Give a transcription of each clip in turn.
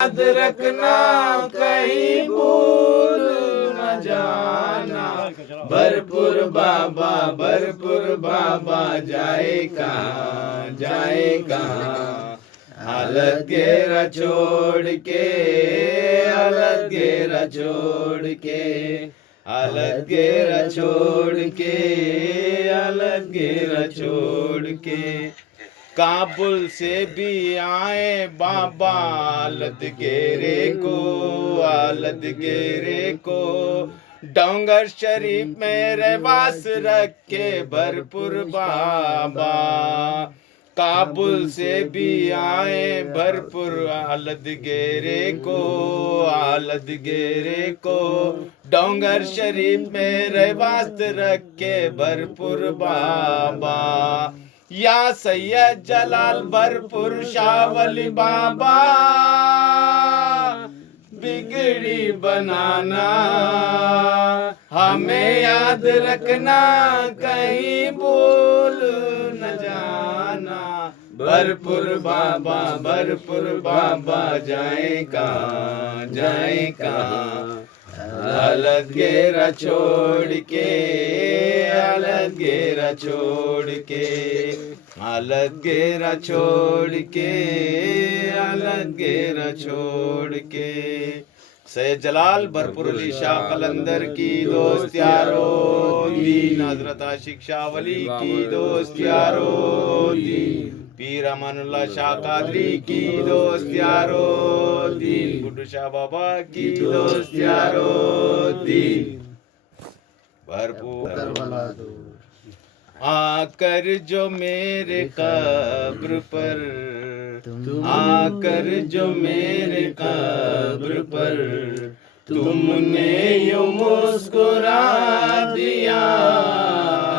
याद रखना कहीं भूल न जाना। भरपूर बाबा जाए कहाँ जाए कहाँ। हालत घेरा छोड़ के हालत घेरा छोड़ के हालत घेरा छोड़ के हालत घेरा छोड़ के। काबुल से भी आए बाबा आलत घेरे को आलत घेरे को। डोंगर शरीफ में रहवास रखे भरपूर बाबा। काबुल से भी आए भरपूर आलत घेरे को आलत घेरे को। डोंगर शरीफ में रहवास रखे भरपूर बाबा। या सैयद जलाल भरपूर शावली बाबा। बिगड़ी बनाना हमें याद रखना कहीं भूल न जाना। भरपूर बाबा जाए कहाँ जाए कहाँ। हालत घेरा छोड़ के हालत घेरा छोड़ के हालत घेरा छोड़ के हालत घेरा छोड़ के। सैयद जलाल भरपूर अली शाह कलंदर की दोस्त यारो दीन। हजरत आशिक शाह वली की दोस्त यारो दीन। पीर अमानुल्लाह शाह कादरी की दोस्त यारो दीन। गुड्डू शाह बाबा की दोस्त यारो दीन। भरपूर आकर जो मेरे कब्र पर आकर जो मेरे कब्र पर तुमने यूं मुस्कुरा दिया।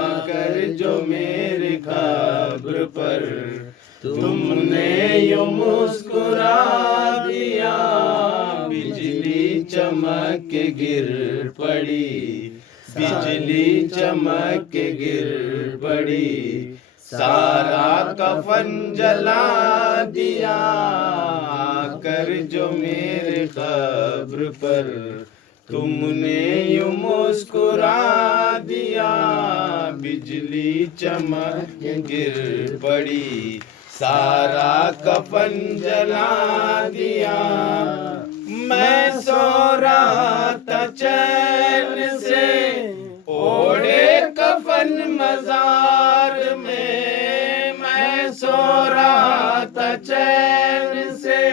आकर जो मेरे कब्र पर तुमने यूं मुस्कुरा दिया। बिजली चमक के गिर पड़ी बिजली चमक के गिर पड़ी। सारा कफन जला दिया। आकर जो मेरे कब्र पर तुमने यूं मुस्कुरा दिया। बिजली चमक के गिर पड़ी। सारा कफन जला दिया। मैं सो रहा था चैन से ओढ़े कफन मजार में। मैं सो रहा था चैन से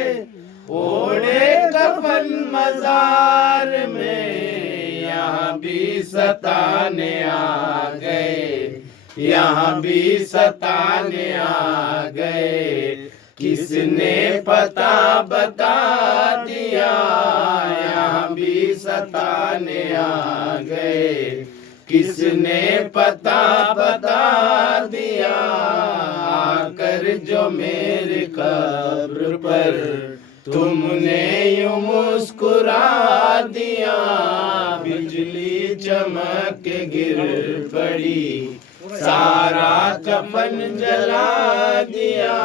ओढ़े कफन मजार में। यहाँ भी सताने आ गए यहाँ भी सताने आ गए। किसने पता बता दिया। यहाँ भी सताने आ गए। किसने पता बता दिया। आकर जो मेरे कब्र पर तुमने यूं मुस्कुरा दिया। बिजली चमक के गिर पड़ी। सारा कफन जला दिया।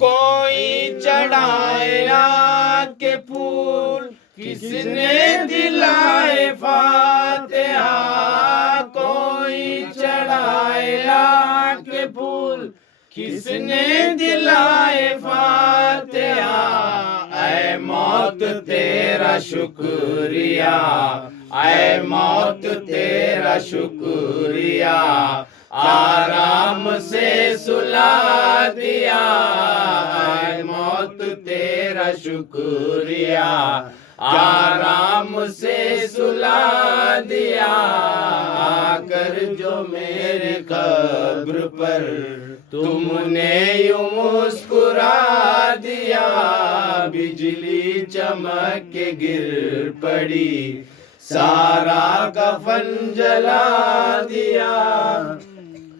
कोई चढ़ाए आग के फूल किसने दिलाए फातिहा। कोई चढ़ाए आग के फूल किसने दिलाए फातिहा। ऐ मौत तेरा शुक्रिया ऐ मौत तेरा शुक्रिया। आराम से सुला दिया। ऐ मौत तेरा शुक्रिया। आराम से सुला दिया। आकर जो मेरे कब्र पर तुमने यूं मुस्कुरा दिया। बिजली चमक के गिर पड़ी। सारा कफन जला दिया।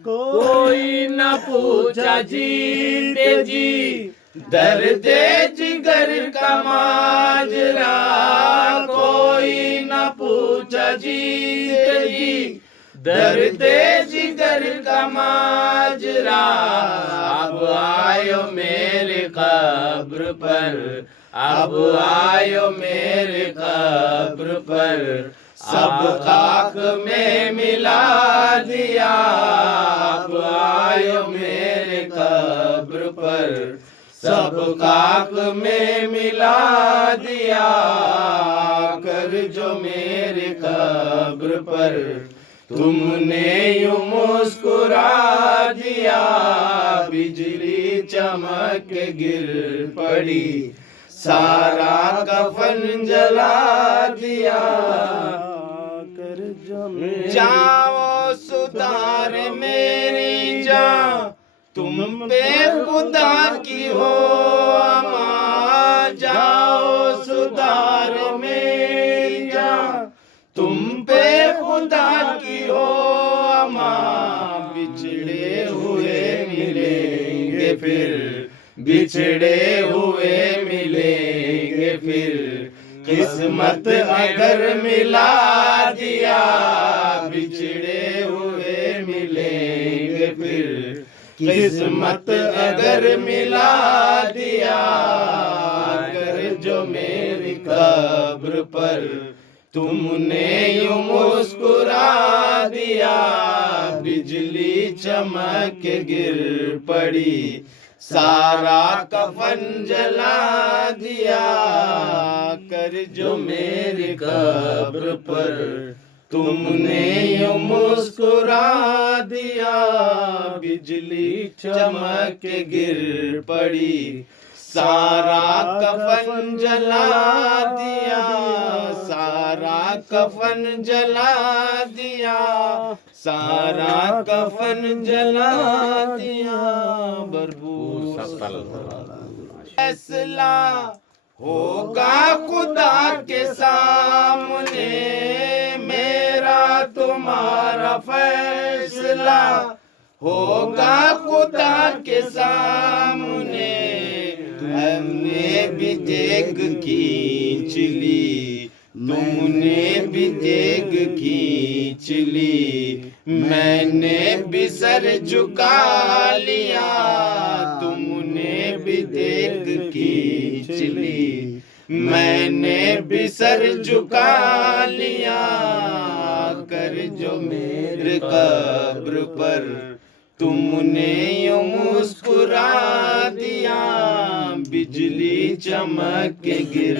कोई न पूछा जीते जी दर्द जिगर का माजरा। कोई न पूछा जीते जी दर्दे जिगर का माजरा अब आयो मेरे कब्र पर, अब आयो मेरे कब्र पर, सब खाक में मिला दिया, अब आयो मेरे कब्र पर, सब खाक में मिला दिया, कर जो मेरे कब्र पर, तुमने यूं मुस्कुरा दिया, बिजली चमक के गिर पड़ी, सारा कफन जला दिया, कर जो जाओ सुधार मेरी जान, तुम पे खुदा की हो अमा, जाओ सुधार मेरी जान, तुम पे खुदा की हो अमा, बिछड़े हुए मिलेंगे फिर, बिछड़े हुए मिलेंगे फिर, किस्मत अगर मिला दिया, बिछड़े हुए मिलेंगे फिर, किस्मत अगर मिला दिया, कर जो मेरी कब्र पर, तुमने यूं मुस्कुरा दिया, बिजली चमक के गिर पड़ी, सारा कफन जला दिया, कर जो मेरी कब्र पर, तुमने यूं मुस्कुरा दिया, बिजली चमक के गिर पड़ी, सारा कफन जला दिया, सारा कफन जला दिया, सारा कफन जला दिया, भरपूर फैसला होगा खुदा के सामने, मेरा तुम्हारा फैसला होगा खुदा के सामने, हमने भी देख खींच ली, तुमने भी देख खींच ली, मैंने भी सर झुका लिया, तुमने भी देख खींच ली, मैंने भी सर झुका लिया, कर जो मेरे कब्र पर, तुमने यूं मुस्कुरा दिया, बिजली चमक के गिर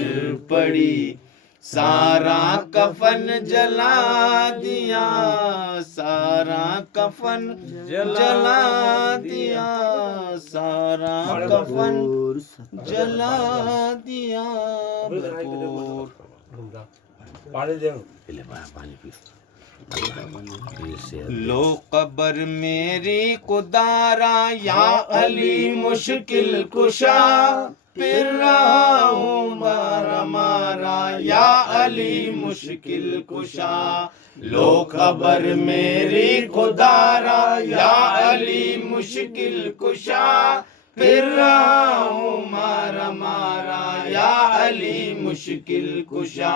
पड़ी, सारा कफन जला दिया, सारा कफन जला दिया, सारा कफन जला दिया, भरपूर लो कब्र मेरी कुदारा, या अली मुश्किल कुशा, फिर रहा हूँ मारा मारा, या अली मुश्किल कुशा, लो खबर मेरी खुदारा, या अली मुश्किल कुशा, फिर रहा हूँ मारा मारा, या अली मुश्किल कुशा,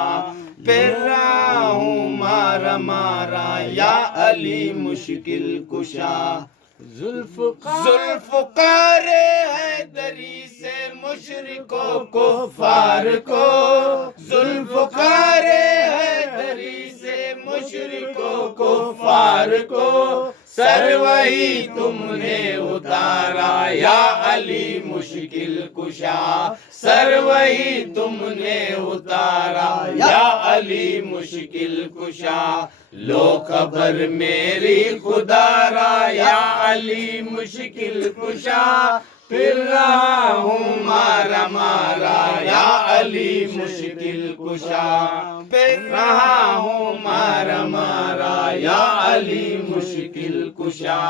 फिर रहा हूँ मारा मारा, या अली मुश्किल कुशा, जुल्फ़कारे हैदरी से मुशरिकों को फार को, जुल्फ़कारे हैदरी से मुशरिकों को फार को, सर वही तुमने उतारा, या अली मुश्किल कुशा, सर वही तुमने उतारा, या अली मुश्किल कुशा, लो खबर मेरी खुदारा, या अली मुश्किल कुशा, फिर रहा हूँ मारा मारा, या अली मुश्किल कुशा, फिर रहा हूँ मारा मारा, या अली मुश्किल कुशा,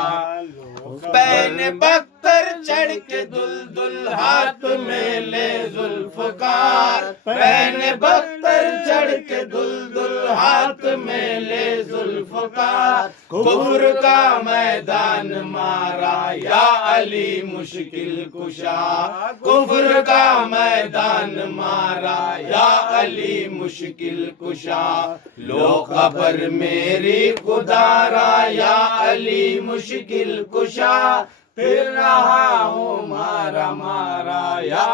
पैन बख्तर चढ़ के दुल हाथ में ले जुल्फ़कार, पैन बख्तर चढ़ के दुल हाथ में ले जुल्फ़कार, का, कुफ्र का मैदान मारा या अली मुश्किल कुशा, कुफ्र का मैदान मारा या अली मुश्किल कुशा, लो खबर मेरी खुदारा या अली मुश्किल कुशा, फिर रहा हूँ मारा मारा या